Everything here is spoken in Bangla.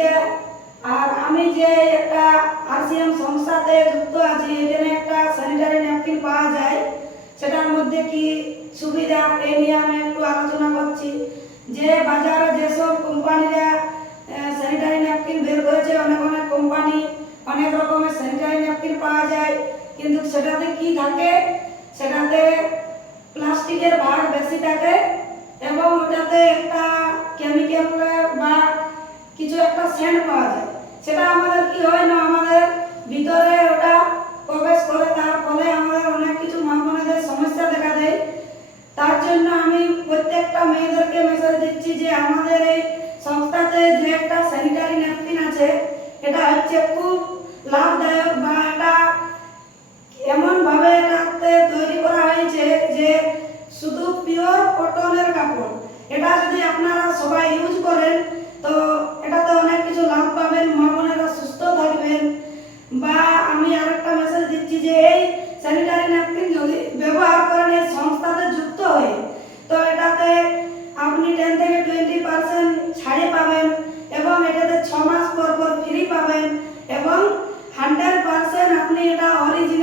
দিতে। আর আমি যে একটা আরসিএম সংস্থাতে যুক্ত আছি, এখানে একটা স্যানিটারি ন্যাপকিন পাওয়া যায়, সেটার মধ্যে কি সুবিধা এই নিয়ে আমি একটু আলোচনা করছি। যে বাজারে যেসব কোম্পানিরা স্যানিটারি ন্যাপকিন বের করেছে, অনেক অনেক কোম্পানি অনেক রকমের স্যানিটারি ন্যাপকিন পাওয়া যায়, কিন্তু সেটাতে কি থাকে, সেটাতে প্লাস্টিকের ভাগ বেশি থাকে এবং ওটাতে একটা কেমিক্যাল বা কিছু একটা সেন্ট পাওয়া যায়। সেটা আমাদের কি হয় না, আমাদের ভিতরে ওটা প্রবেশ করে, তার ফলে আমাদের অনেক কিছু মা বোনেদের সমস্যা দেখা দেয়। তার জন্য আমি প্রত্যেকটা মেয়েদেরকে মেসেজ দিচ্ছি যে আমাদের এই সংস্থাতে যে একটা স্যানিটারি ন্যাপকিন আছে, এটা হচ্ছে খুব লাভদায়ক বা এটা এমনভাবে এটাতে তৈরি করা হয়েছে যে শুধু পিওর কটনের কাপড়। এটা যদি আপনারা সবাই ইউজ করেন তো এটাতে অনেক কিছু লাভ পাবেন, মা বোনেরা সুস্থ থাকবেন। বা আমি আরেকটা মেসেজ দিচ্ছি যে এই স্যানিটারি ন্যাপকিন যদি ব্যবহার করেন এই সংস্থাতে যুক্ত হয়ে, তো এটাতে আপনি 10 থেকে 20% ছাড়ে পাবেন এবং এটাতে 6 মাস পর পর ফ্রি পাবেন এবং 100% আপনি এটা অরিজিনাল